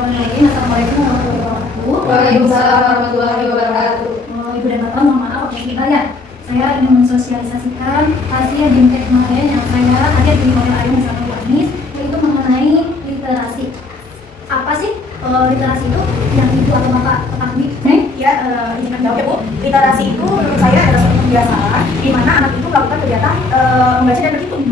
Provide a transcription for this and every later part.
Bismillahirrahmanirrahim. Assalamualaikum warahmatullahi wabarakatuh. Waalaikumsalam warahmatullahi wabarakatuh. Ibu dan Bapak, mohon maaf apabila ya saya ingin mensosialisasikan hasil BIMTEK kemarin yang saya hadir di Hotel Ayu Wisata Anies, yaitu mengenai literasi. Apa sih literasi itu yang Ibu atau Bapak ketahui? Ya, izinkan jawab ya Bu. Literasi itu menurut saya adalah suatu kebiasaan di mana anak itu melakukan kegiatan membaca dan berhitung.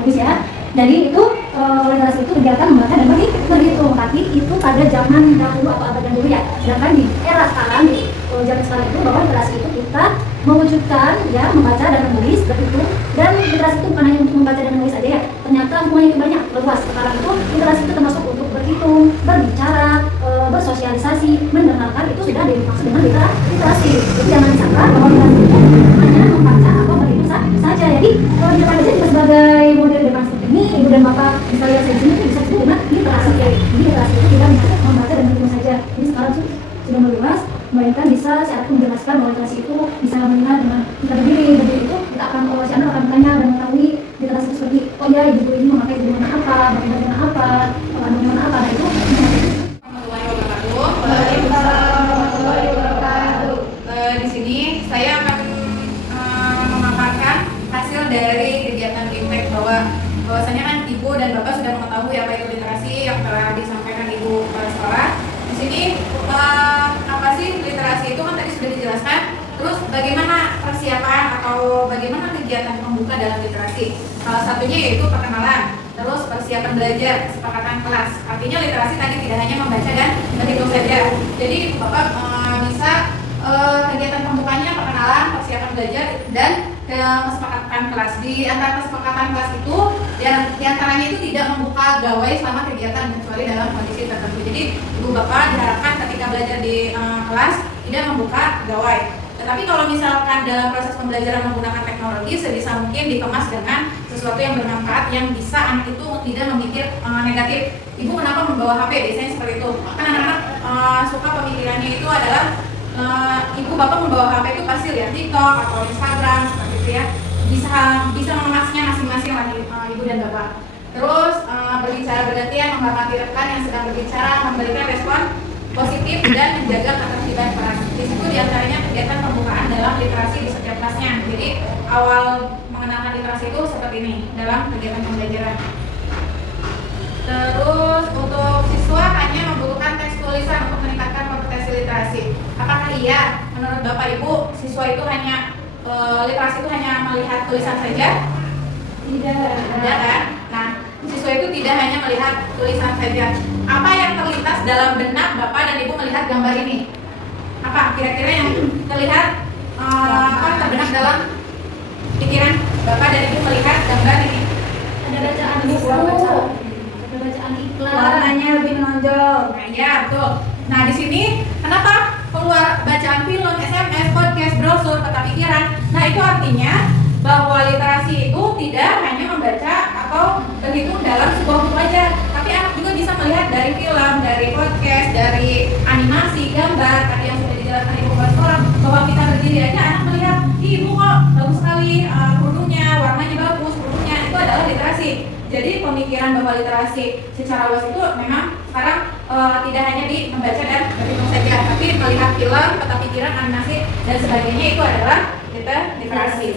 Bagus ya. Jadi itu literasi itu kegiatan membaca dan berhitung. Tapi itu pada zaman dahulu atau abad dahulu ya. Sedangkan di era sekarang, di zaman sekarang itu bahwa literasi itu kita mewujudkan ya membaca dan menulis, berhitung. Dan literasi itu bukan hanya untuk membaca dan menulis saja ya. Ternyata hubungannya itu banyak, luas. Sekarang itu literasi itu termasuk untuk berhitung, berbicara, bersosialisasi, mendengarkan, itu sudah dimaksud dengan literasi. Jadi jangan disangka bahwa literasi itu hanya membaca atau berhitung saja. Jadi kalau di depan aja juga sebagai model depan seperti ini, Ibu dan Bapak bisa lihat saya di sini itu bisa disebut dengan literasi. Jadi literasi itu tidak membaca dan berhitung saja. Jadi sekarang sudah meluas. Mereka bisa saya akan menjelaskan bahwa literasi itu bisa mendengar dengan kita berdiri itu kita akan si anak akan bertanya dan mengetahui literasi itu seperti oh ya ibu ini memakai bagaimana apa, bagaimana apa, bagaimana apa, nah itu. Warahmatullahi wabarakatuh. Di sini saya akan memaparkan hasil dari kegiatan BIMTEK bahwasanya kan Ibu dan Bapak sudah mengetahui apa itu literasi yang telah disampaikan Ibu pada sekolah. Di sini apa sih literasi itu kan tadi sudah dijelaskan. Terus bagaimana persiapan atau bagaimana kegiatan pembuka dalam literasi? Salah satunya yaitu perkenalan, terus persiapan belajar, kesepakatan kelas. Artinya literasi tadi tidak hanya membaca dan berhitung saja. Jadi Bapak bisa kegiatan pembukanya perkenalan, persiapan belajar, dan kesepakatan kelas. Di antara kesepakatan kelas itu, di antaranya itu tidak membuka gawai selama kegiatan kecuali dalam kondisi tertentu. Jadi Ibu Bapak diharapkan ketika belajar di kelas tidak membuka gawai. Tetapi kalau misalkan dalam proses pembelajaran menggunakan teknologi, sebisa mungkin dikemas dengan sesuatu yang bermanfaat yang bisa anak itu tidak memikir negatif. Ibu kenapa membawa HP? Biasanya seperti itu. Kan anak-anak suka pemikirannya itu adalah Ibu Bapak membawa HP itu pasti lihat TikTok atau Instagram seperti itu ya. Bisa mengemasnya masing-masing lagi Ibu dan Bapak. Terus berbicara bergantian, menghormati rekan yang sedang berbicara, memberikan respon positif dan menjaga ketertiban kelas. Di situ diantaranya kegiatan pembukaan dalam literasi di setiap kelasnya. Jadi awal mengenalkan literasi itu seperti ini dalam kegiatan pembelajaran. Terus untuk siswa hanya membutuhkan teks tulisan untuk meningkatkan kompetensi literasi. Apakah iya menurut Bapak Ibu siswa itu hanya literasi itu hanya melihat tulisan saja? Tidak kan? Nah, siswa itu tidak hanya melihat tulisan saja. Apa yang terlintas dalam benak Bapak dan Ibu melihat gambar ini? Apa kira-kira yang terlihat terbenak dalam pikiran Bapak dan Ibu melihat gambar ini? Ada bacaan buku, ada bacaan iklan, Warnanya lebih menonjol. Nah, ya betul. Nah di sini kenapa keluar bacaan film, SMS, podcast, brosur, peta pikiran? Nah itu artinya bahwa literasi itu tidak hanya membaca atau berhitung dalam sebuah buku aja, tapi anak juga bisa melihat dari film, dari podcast, dari animasi, gambar. Tadi yang sudah dijelaskan Ibu pada sekolah bahwa kita berdiri aja anak melihat, Ibu kok bagus sekali kerudungnya, warnanya bagus, kerudungnya, itu adalah literasi. Jadi pemikiran bahwa literasi secara luas itu memang sekarang tidak hanya di membaca dan berhitung saja, tapi melihat film, peta pikiran, animasi dan sebagainya itu adalah literasi.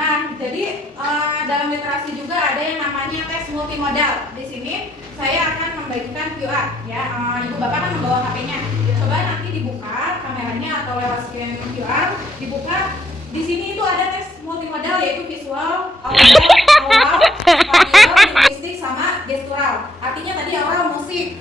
Nah, jadi dalam literasi juga ada yang namanya tes multimodal. Di sini saya akan membagikan QR ya. Ibu Bapak kan membawa HP-nya. Coba nanti dibuka kameranya atau lewat scan QR, dibuka. Di sini itu ada tes multimodal yaitu visual, audio, linguistik sama gestural. Artinya tadi aural musik,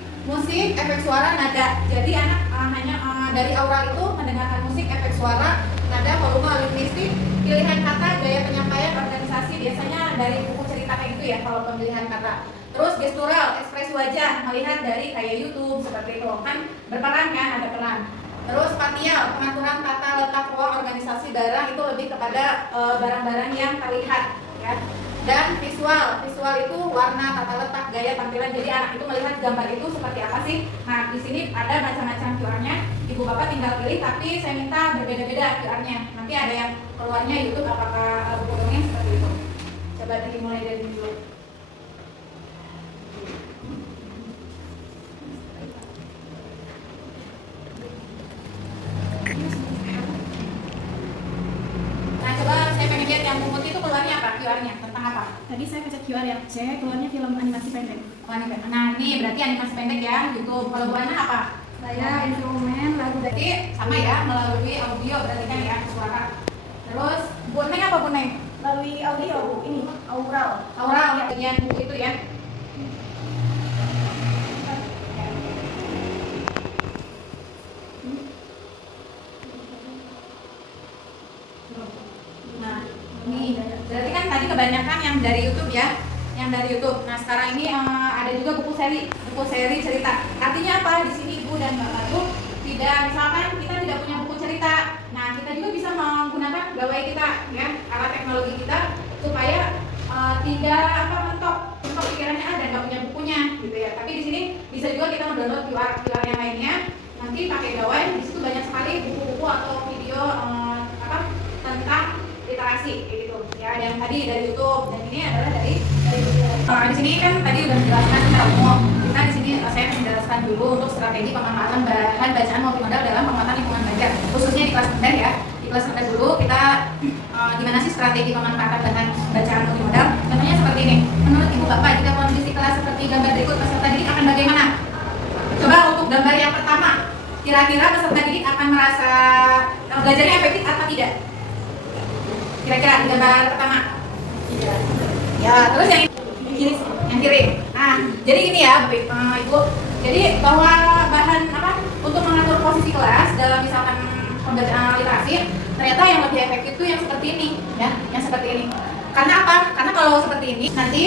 efek suara, nada. Jadi anak hanya dari aural itu mendengarkan musik, efek suara, nada, volume, linguistik, pilihan kata, gaya penyampaian, organisasi, biasanya dari buku cerita kayak gitu ya kalau pemilihan kata. Terus gestural, ekspresi wajah, melihat dari kayak YouTube seperti itu kan berperan kan, ada peran. Terus spatial, pengaturan tata letak ruang organisasi barang itu lebih kepada barang-barang yang terlihat ya. Dan visual itu warna, tata letak, gaya tampilan. Jadi anak itu melihat gambar itu seperti apa sih. Nah di sini ada macam-macam QR-nya. Ibu Bapak tinggal pilih, tapi saya minta berbeda-beda QR-nya. Nanti ada yang keluarnya YouTube apakah buku dongeng seperti itu. Coba dimulai dari dulu. Tadi saya pencet QR ya, C, keluarnya film animasi pendek. Nah, ini berarti animasi pendek ya, YouTube. Kalau Bu Ana apa? Saya instrumen lagu dari Berarti sama ya, melalui audio berarti kan ya, suara. Terus Bu Neng apa Bu Neng? Melalui audio, Bu. Ini, aural. Aural, bagian buku itu ya. Nah, ini berarti kan tadi kebanyakan yang dari YouTube ya, yang dari YouTube. Nah, sekarang ini ada juga buku seri cerita. Artinya apa? Di sini Ibu dan Bapak tuh tidak, misalkan kita tidak punya buku cerita. Nah, kita juga bisa menggunakan gawai kita ya, alat teknologi kita supaya tidak mentok pikirannya dan nggak punya bukunya gitu ya. Tapi di sini bisa juga kita mendownload QR yang lainnya. Nanti pakai gawai, di situ banyak sekali buku-buku atau video tentang literasi kayak gitu ya. Yang tadi dari YouTube dan ini adalah dari buku. Di sini kan tadi udah menjelaskan secara umum. Kita di sini saya menjelaskan dulu untuk strategi pemanfaatan bahan bacaan multimodal dalam penguatan lingkungan belajar, khususnya di kelas rendah ya. Di kelas rendah dulu kita gimana sih strategi pemanfaatan bahan bacaan multimodal? Contohnya seperti ini. Menurut Ibu Bapak, jika kondisi kelas seperti gambar berikut, peserta didik akan bagaimana? Coba untuk gambar yang pertama, kira-kira peserta didik akan merasa belajarnya efektif atau tidak? Kira-kira di gambar pertama? Tidak. Ya, terus yang kiri, Nah, jadi ini ya, Ibu. Jadi bahwa bahan untuk mengatur posisi kelas dalam misalkan pembelajaran literasi, ternyata yang lebih efektif itu yang seperti ini, ya, yang seperti ini. Karena apa? Karena kalau seperti ini, nanti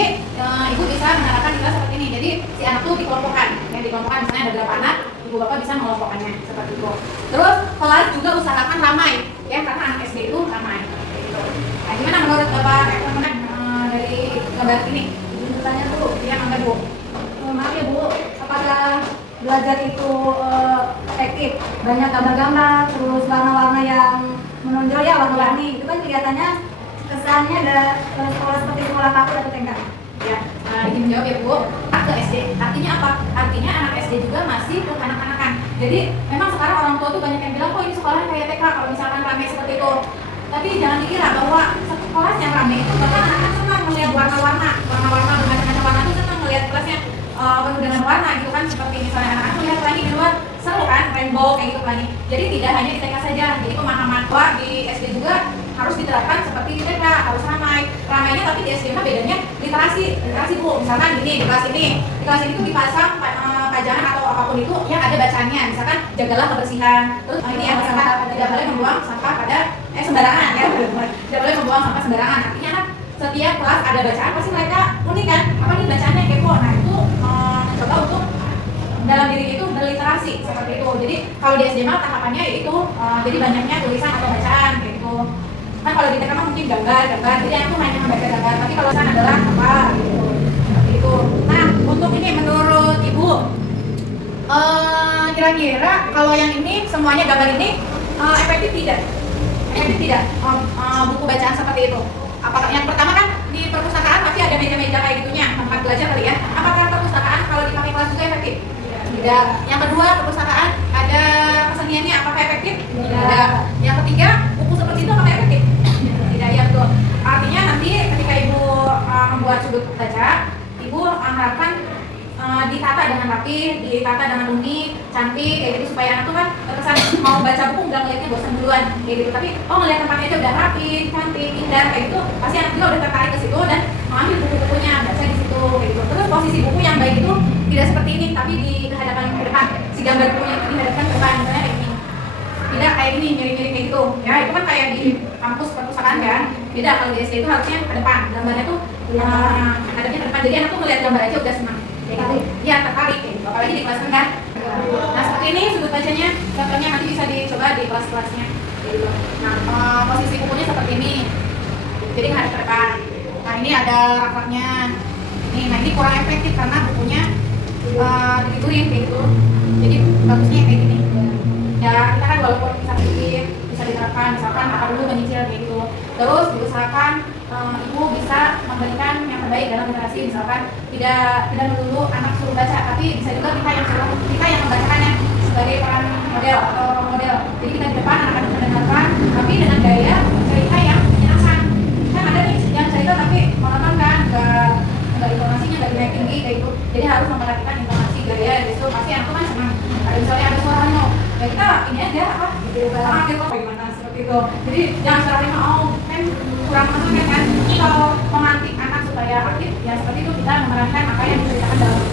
Ibu bisa mengarahkan di kelas seperti ini. Jadi si anak tuh dikelompokkan, ya dikelompokkan. Misalnya ada berapa anak, Ibu Bapak bisa mengelompokkannya seperti itu. Terus kelas juga usahakan ramai, ya, karena anak SD itu ramai. Gitu. Nah, gimana menurut Bapak dari gambar ini? bertanya dulu. Yang angka Bu. Maaf ya Bu, apakah belajar itu efektif? Banyak gambar-gambar, terus warna-warna yang menonjol ya, warna-warni. Itu kan kelihatannya kesannya ada sekolah seperti sekolah paku atau TK. Ya, izin jawab ya Bu. Ke SD, artinya apa? Artinya anak SD juga masih kanak-kanakan. Jadi memang sekarang orang tua tuh banyak yang bilang, kok ini sekolah kayak TK kalau misalkan ramai seperti itu. Tapi jangan dikira bahwa sekolah yang ramai itu bahkan anak-anak senang melihat warna-warna bermacam-macam warna tuh senang melihat kelasnya penuh dengan warna gitu kan, seperti misalnya anak-anak melihat pelangi di luar seru kan, rainbow kayak gitu pelangi. Jadi tidak hanya di TK saja, jadi pemahaman bahwa di SD juga harus diterapkan seperti di TK, harus ramainya, tapi di SD mah bedanya literasi Bu. Misalkan gini, di kelas ini tuh dipasang pajangan atau apapun itu yang ada bacaannya, misalkan jagalah kebersihan. Terus ini ya, misalkan tidak boleh membuang sampah pada sembarangan ya, tidak boleh membuang sampah sembarangan. Artinya kan setiap kelas ada bacaan, pasti mereka unik kan, apa nih bacaannya kepo. Nah itu mencoba untuk dalam diri itu berliterasi seperti itu. Jadi kalau di SD mah tahapannya yaitu jadi banyaknya tulisan atau bacaan gitu. Kan kalau di TK mah mungkin gambar, jadi aku hanya membaca gambar. Tapi kalau sana adalah apa gitu, seperti itu. Nah untuk ini menurut Ibu, kira-kira kalau yang ini semuanya gambar ini efektif tidak? Buku bacaan seperti itu. Apakah yang pertama kan di perpustakaan pasti ada meja-meja kayak gitunya, tempat belajar kali ya. Apakah perpustakaan kalau dipakai kelas juga efektif? Tidak. Yang kedua, perpustakaan ada keseniannya, apakah efektif? Tidak. Yang ketiga, buku seperti itu apakah efektif? Tidak, ya betul. Artinya nanti ketika Ibu membuat sudut baca, Ibu harapkan ditata dengan rapi, ditata dengan unik, cantik, kayak gitu supaya anak tuh kan terkesan mau baca buku nggak ngeliatnya bosan duluan, kayak gitu. Tapi ngeliat tempatnya aja udah rapi, cantik, indah, kayak gitu, pasti anak juga udah tertarik ke situ dan mengambil buku-bukunya, baca di situ, kayak gitu. Terus posisi buku yang baik itu tidak seperti ini, tapi di hadapan ke depan, si gambar bukunya itu dihadapkan ke depan, misalnya kayak gini. Tidak kayak gini, miring-miring kayak gitu. Ya itu kan kayak di kampus perpustakaan kan. Beda kalau di SD itu harusnya ke depan, gambarnya tuh hadapnya ke depan. Jadi anak tuh ngeliat gambar aja udah senang. Ya tertarik gitu, apalagi di kelas rendah. Nah seperti ini sudut bacanya, contohnya nanti bisa dicoba di kelas-kelasnya gitu. Nah posisi bukunya seperti ini, jadi nggak ada ke depan. Nah ini ada rak-raknya. Nah ini kurang efektif karena bukunya ditidurin kayak gitu. Jadi bagusnya kayak gini. Ya kita kan walaupun bisa bikin, bisa diterapkan, misalkan apa dulu menyicil kayak gitu. Terus diusahakan Ibu bisa memberikan yang terbaik dalam literasi, misalkan tidak melulu anak suruh baca, tapi bisa juga kita yang membacakannya sebagai peran model atau role model. Jadi kita di depan anak-anak mendengarkan, tapi dengan gaya cerita yang menyenangkan. Kan ada nih yang cerita tapi monoton kan, intonasinya nggak naik tinggi kayak gitu. Jadi harus memperhatikan intonasi gaya gitu. Pasti anak tuh kan senang. Ada misalnya ada suara no, ya kita ini aja apa? Sangat gitu bagaimana seperti itu. Jadi jangan seperti mau kan kurang masuk kan. Jadi kalau memantik anak supaya aktif, ya seperti itu kita memerankan apa yang diceritakan dalam.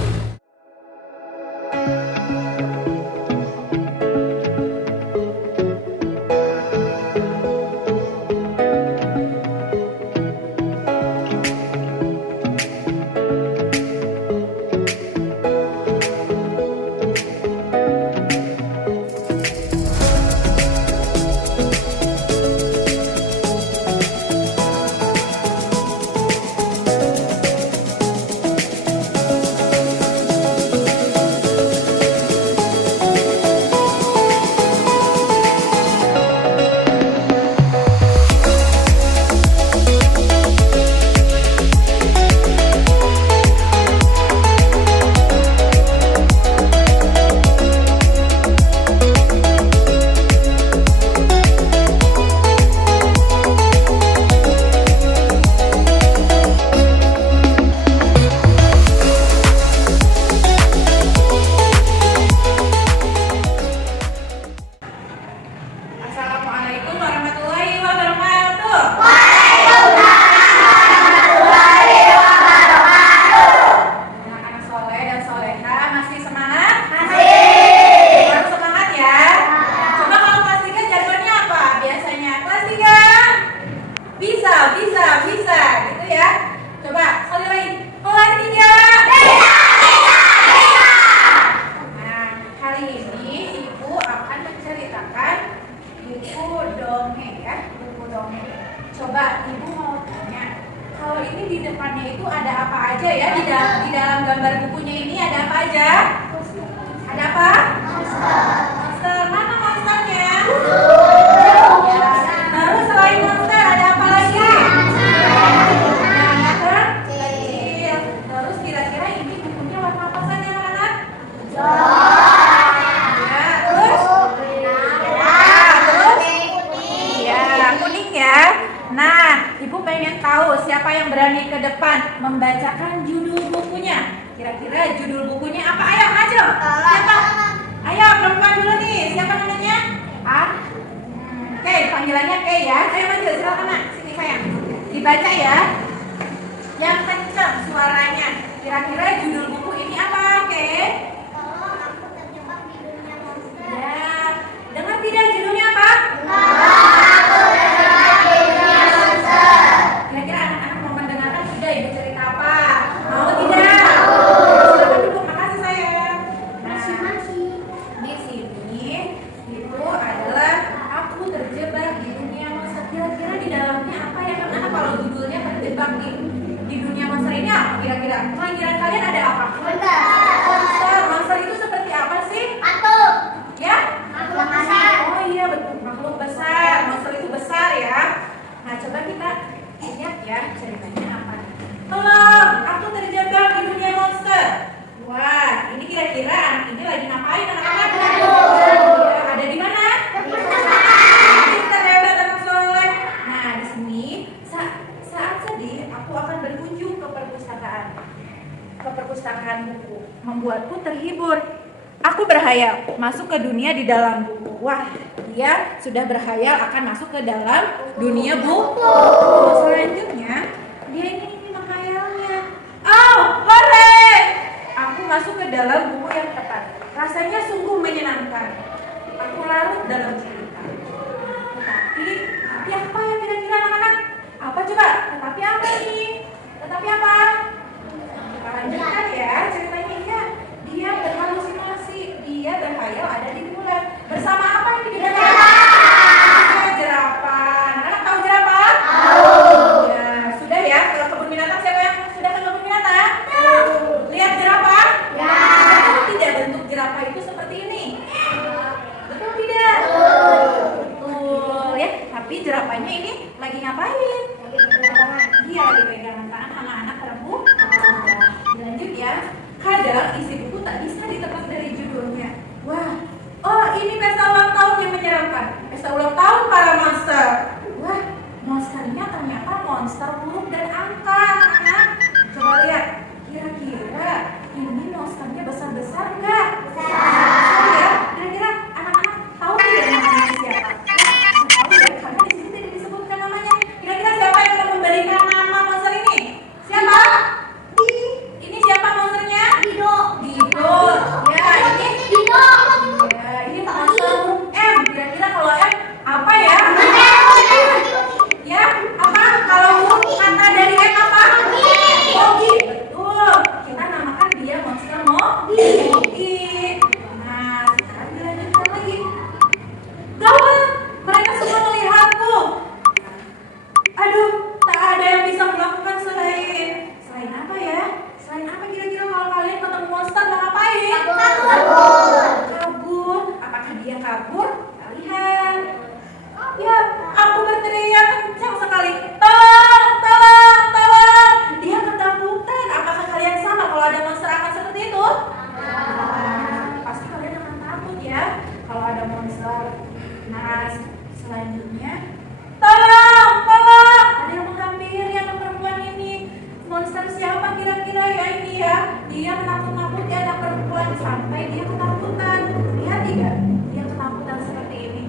Assalamualaikum warahmatullahi wabarakatuh. Anak-anak soleh dan soleha masih semangat? Masih. Harus semangat ya. Coba kalau kelas 3 jargonnya apa? Biasanya kelas 3 bisa gitu ya. Coba sekali lagi. Kelas 3 Nah, kali ini Ibu akan menceritakan buku dongeng ya, buku dongeng. Coba Ibu mau tanya, kalau ini di depannya itu ada apa aja ya? Di dalam gambar bukunya ini ada apa aja? Ada apa? Monster. Mana monsternya? Ya. Terus selain monster ada apa lagi? Binatang kecil. Terus kira-kira ini bukunya warna apa saja anak-anak? Ya, terus? Ya, kuning ya. Nah, Ibu pengen tahu siapa yang berani ke depan membacakan judul bukunya. Kira-kira judul bukunya apa? Ayo, maju. Siapa? Ayo, perempuan dulu nih. Siapa namanya? Kay, panggilannya Kay ya. Ayo maju, silakan nak. Sini sayang. Dibaca ya. Yang kencang suaranya. Kira-kira judul buku ini apa, Kay? Ya. Dengar tidak judulnya apa? Kira-kira anak-anak mau mendengarkan tidak Ibu cerita apa? Mau tidak? Silakan duduk, makasih sayang. Nah, di sini itu adalah aku terjebak di dunia monster. Kira-kira di dalamnya apa ya anak-anak? Kalau judulnya terjebak di dunia monster ini apa kira-kira? Panggilan kalian ada apa? Monster. Monster itu seperti apa sih? Ya? Oh iya betul, makhluk besar. Monster itu besar ya. Nah coba kita lihat ya ceritanya apa. Tolong, aku terjebak di dunia monster. Wah, ini kira-kira anak ini lagi ngapain anak-anak? Ya, ada di mana? Kita hebat anak soleh. Nah di sini saat sedih aku akan berkunjung ke perpustakaan buku. Membuatku terhibur. Aku berhayal masuk ke dunia di dalam buku. Wah, dia sudah berhayal akan masuk ke dalam dunia buku. Selanjutnya, dia ini menghayalnya. Oh, hore! Aku masuk ke dalam buku yang tepat. Rasanya sungguh menyenangkan. Aku larut dalam cerita. Tetapi apa ya kira-kira anak-anak? Apa coba? Tetapi apa nih? Tetapi apa? Kita lanjutkan ya ceritanya ya. Dia berhalusinasi, dia berhayal ada di bulan. Bersama apa yang di bulan? Jerapah. Anak-anak tahu jerapah? Ya, sudah ya. Kalau kebun binatang siapa yang sudah ke kebun binatang? Lihat jerapah? Betul tidak bentuk jerapah itu seperti ini? Betul tidak? Betul ya. Tapi jerapahnya ini lagi ngapain? Dia lagi pegangan tangan sama anak perempuan. Lanjut ya. Kadang isi buku tak bisa ditebak dari judulnya. Wah, oh ini pesta ulang tahun yang menyeramkan. Pesta ulang tahun para monster. Wah, monsternya ternyata monster huruf dan angka. Nah, coba lihat. Besar enggak? Besar ya. Kira-kira anak-anak tahu tidak namanya siapa? Tahu ya, karena di sini tidak disebutkan namanya. Kira-kira siapa yang akan memberikan nama monster ini? Siapa? Ini siapa monsternya? Dido. Ya, ini Dido. Ya, ini monster M. Kira-kira kalau M apa ya? Ya, apa? Kalau kata dari M apa? Mogi. Betul. Kita namakan dia monster Mogi. Nah, sekarang dilanjutkan lagi. Gawat, mereka semua melihatku. Aduh, tak ada yang bisa melakukan selain apa ya? Selain apa kira-kira kalau kalian ketemu monster mau ngapain? Kabur. Apakah dia kabur? Kita lihat. Ya, aku berteriak kencang sekali. Tolong, tolong, tolong. Dia ketakutan. Apakah kalian sama kalau ada monster akan seperti itu? Pasti kalian akan takut ya kalau ada monster. Nah, selanjutnya, tolong, tolong. Ada yang menghampiri anak perempuan ini. Monster siapa kira-kira ya ini ya? Dia menakut-nakuti anak perempuan sampai dia ketakutan. Lihat tidak? Dia ketakutan seperti ini.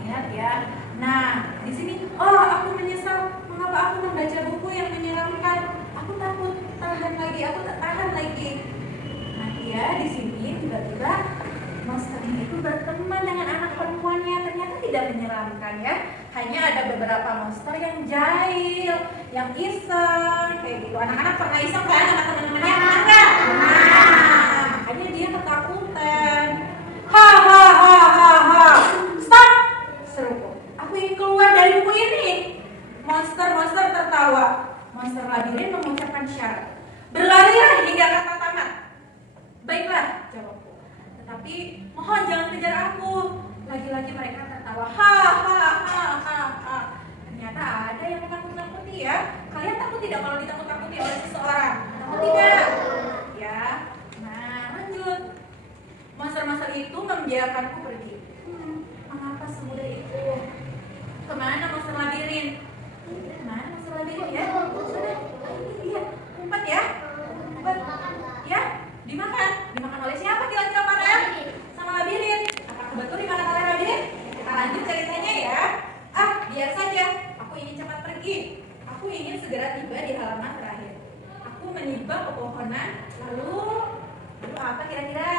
Lihat ya. Nah, di sini, oh aku menyesal. Mengapa aku membaca buku yang menyeramkan? Aku takut. Tahan lagi. Aku tak tahan lagi. Nah, dia di sini tiba-tiba monster ini itu berteman dengan anak perempuannya. Ternyata tidak menyeramkan ya. Hanya ada beberapa monster yang jahil, yang iseng, kayak gitu. Anak-anak pernah iseng kan sama teman-temannya? Enggak? Nah, makanya dia ketakutan. Ha. Stop! Seruku. Aku ingin keluar dari buku ini. Monster-monster tertawa. Monster labirin mengucapkan syarat. Berlarilah hingga kata tamat. Baiklah, jawabku. Tetapi mohon jangan kejar aku. Lagi-lagi mereka tertawa. Ha. Ternyata ada yang menakut-nakuti ya. Kalian takut tidak kalau ditakut-takuti oleh seseorang? Takut tidak? Ya. Nah, lanjut. Monster-monster itu membiarkanku pergi. Mengapa semudah itu? Kemana monster labirin? Kemana monster labirin ya? Sudah. Lihat, umpat ya. Umpat. Ya, dimakan. Dimakan oleh siapa kira-kira para? Sama labirin. Apakah betul dimakan oleh labirin? Kita lanjut ceritanya ya. Biar saja. Aku ingin cepat pergi. Aku ingin segera tiba di halaman terakhir. Aku menyimpang pepohonan. Lalu apa kira-kira?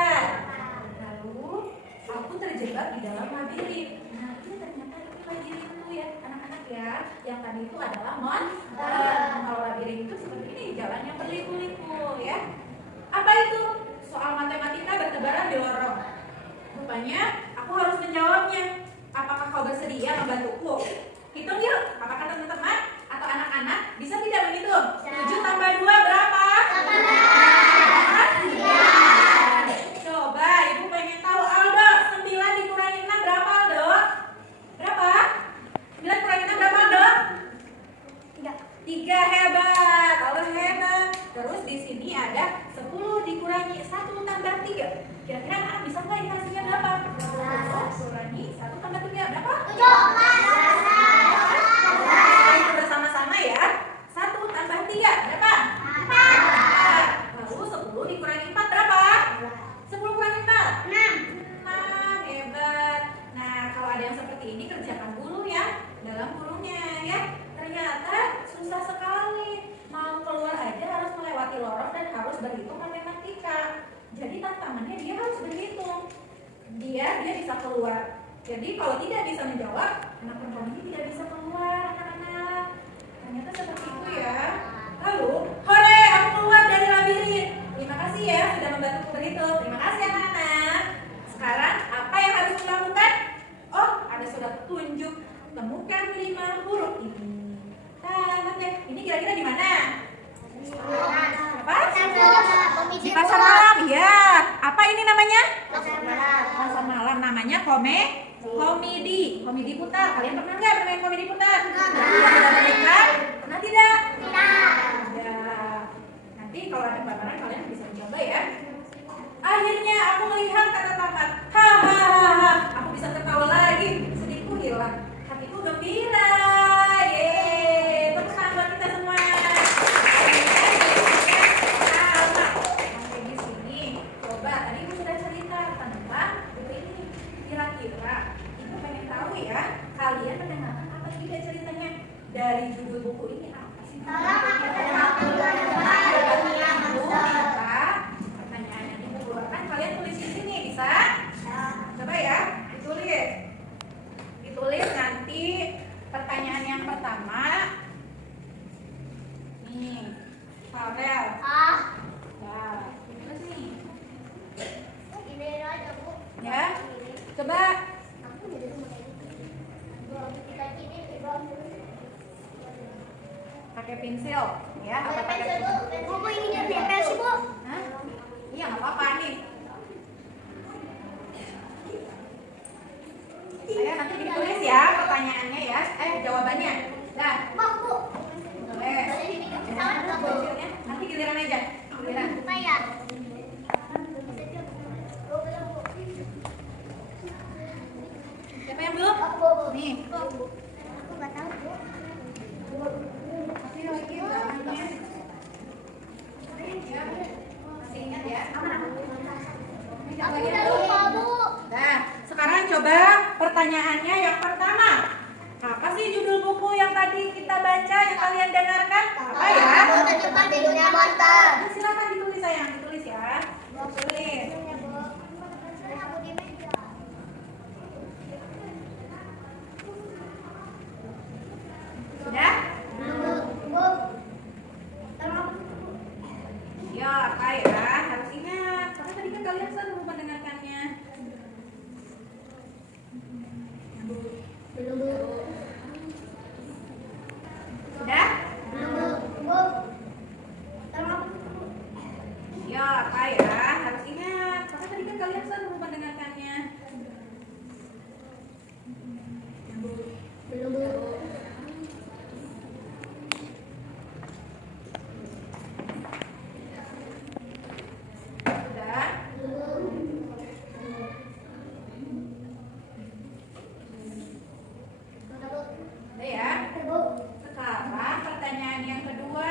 Lalu aku terjebak di dalam labirin. Nah, ini ternyata itu labirin itu ya, anak-anak ya. Yang tadi itu adalah monster. Kalau labirin itu seperti ini, jalannya berliku-liku ya. Apa itu? Soal matematika bertebaran di lorong. Rupanya aku harus menjawabnya. Apakah kau bersedia membantuku? Hitung yuk. Apakah teman-teman atau anak-anak bisa tidak menghitung? 7 tambah 2 berapa? 8. Coba ibu pengen tahu Aldo. 9 dikurangi 6 berapa Aldo? Berapa? 9 kurangi 6 berapa Aldo? 3. Hebat. Aldo hebat. Terus di sini ada 10 dikurangi 1 tambah 3. Kira-kira anak bisa nggak ini hasilnya berapa? 11 kurangi 1 tambah 3 berapa? 17. Bersama-sama ya. 1 tambah 3 berapa? 4. Lalu 10 dikurangi 4 berapa? 10 kurangi 4? 6. Hebat. Nah, kalau ada yang seperti ini kerjakan dulu ya dalam kurungnya ya. Ternyata susah sekali. Mau keluar aja harus melewati lorong dan harus berhitung matematika. Jadi tantangannya dia harus berhitung. Dia bisa keluar. Jadi kalau tidak bisa menjawab, anak perempuan ini tidak bisa keluar, anak-anak. Ternyata seperti itu ya. Lalu, hore, aku keluar dari labirin. Terima kasih ya sudah membantu berhitung. Terima kasih anak-anak. Sekarang apa yang harus dilakukan? Oh, ada surat petunjuk. Temukan 5 huruf ini. Tamat deh. Ini kira-kira di mana? Apa? Di pasar malam. Ya. Apa ini namanya? Pasar malam. Namanya komedi putar. Kalian pernah nggak bermain komedi putar? Pernah tidak? Ya. Nanti kalau ada gambaran kalian bisa mencoba ya. Akhirnya aku melihat kata tamat. Hahaha. Aku bisa tertawa lagi. Sedihku hilang. Hatiku gembira. Yeay. Tepuk tangan buat kita semua. Sampai di sini. Coba pensil, ya. Apa pakai Buku ini nempel sih, Bu. Hah? Iya, nggak apa-apa nih. Ayo nanti ditulis ya pertanyaannya ya, jawabannya. Dah, Bu. tulis. Pensilnya, nanti giliran aja. Giliran. Saya. Siapa yang belum? Nih. Aku nggak tahu, Bu. Masih lagi jawabannya. Ya, masih ingat ya? Ini Aku jawabannya udah belum? lupa, Bu. Nah, sekarang coba pertanyaannya yang pertama. Apa sih judul buku yang tadi kita baca yang kalian dengarkan? Apa ya? Tempat tidurnya monster. Nah, silakan ditulis sayang, ditulis ya. Tulis. Sudah? Ya, apa ya? Harus ingat. Karena tadi kan kalian selalu mendengarkannya. Sudah? Ya, apa ya? Harus ingat. Karena tadi kan kalian selalu mendengarkannya. Sudah? Udah ya? Sekarang pertanyaan yang kedua.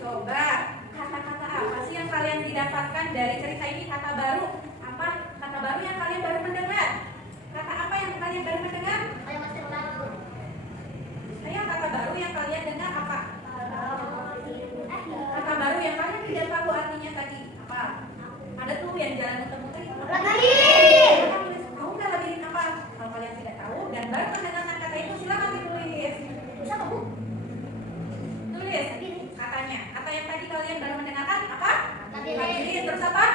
Coba kata-kata apa sih yang kalian didapatkan dari cerita ini? Kata baru. Apa kata baru yang kalian baru mendengar? Kata apa yang kalian baru mendengar? Saya kata baru yang kalian dengar apa? Kata baru yang kalian tidak tahu artinya tadi apa? Ada tuh yang jalan muter-muter itu. Tahu nggak labirin apa? Kalau kalian tidak tahu dan baru mendengarkan kata itu, silakan ditulis. Tulis katanya. Kata yang tadi kalian baru mendengarkan apa? Labirin. Terus apa?